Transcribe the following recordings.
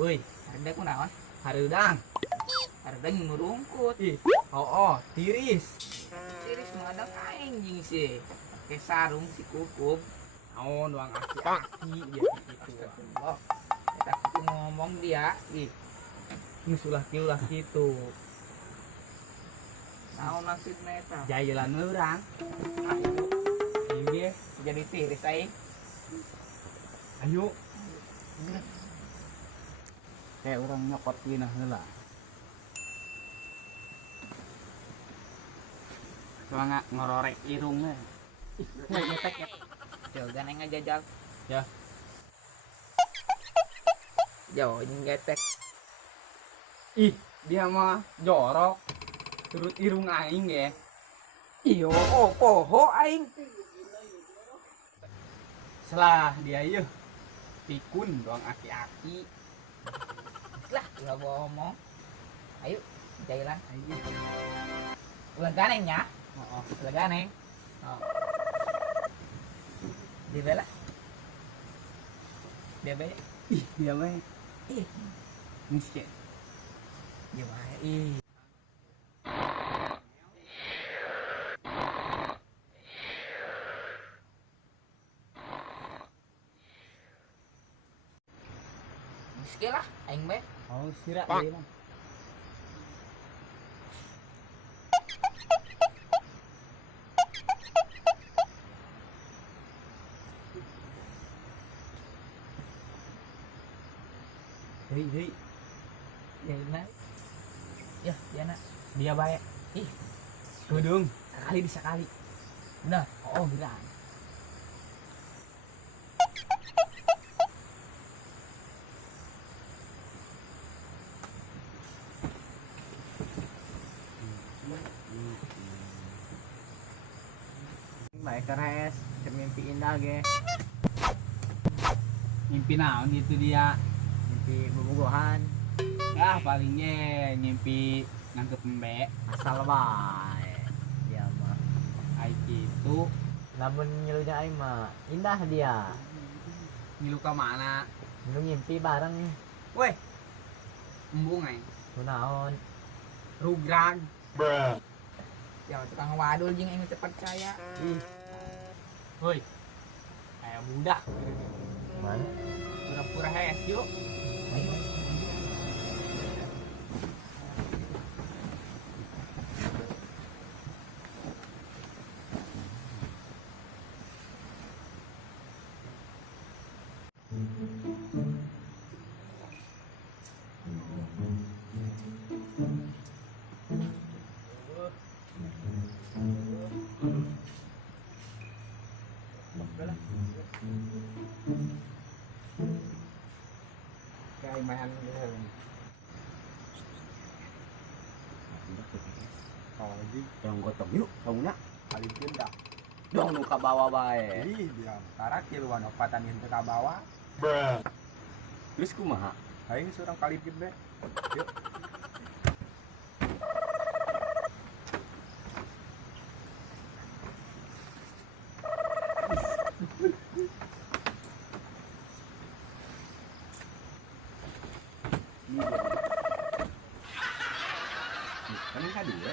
Woi, ada ku naon? Harudang. Harudang yang merungkut. Ih, tiris. Tiris mah ada kain jeung sih. Pakai sarung si kukup. Naon doang aki-aki dia gitu. Allah. Eta kudu ngomong dia. Ih, Geus ulah kitu. naon maksudna eta? Jayelan urang. Ayo Ieu jadi tiris aing. ayo. Kayak orang nyokot gini heula. Soalnya ngororek irungnya. Ih, ngetek ya. Jauh ganeng ngajajal. Ya. Jauh ngetek. Ih, dia mah jorok. Turut irung aing ya. Iyo, oh poho aing. Selah dia ieu pikun doang aki-aki. Lah, ulah ngomong. Ayo, jailan. Ayo. Ulah ganeng ya. Heeh. Ulah ganeng. Oh. Di bela. Dia be. Ih, dia mah Ih, miskin. dia wae. Ih. Miskin lah, aing be. Oh, sira dia mah. Hei, Jailna. Ya, jana. dia bae. Ih, Kudung, sekali bisa kali. bener. Oh, bilang. Baik keres, mimpi indah ge. Mimpi naon gitu dia? Mimpi bobogohan Ya palingnya mimpi nangkep embe. asal bae dia mah. Ai gitu. Lamun nyelunya aing mah indah dia. Ngilu ka mana? Nu ngimpi bareng Weh. Embung aing. kunaon. Rugrag. Ya, tukang wadul jeung aing teu percaya. Woi. Kayak budak. Mana? Pura-pura hes yuk. Ayo. Kayak main gitu. Kalau lagi Yang gotong yuk, kamu nak. kalikin dah. Dong nu ka bawa bae. Ih, bilang tarak kiluan opatan yang ke bawah. Terus kumaha? Aing seorang kalikin be. Yuk. Kan ka dia.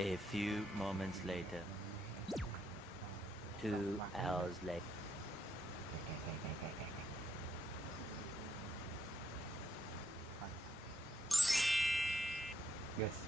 A few moments later. 2 hours later. Guys.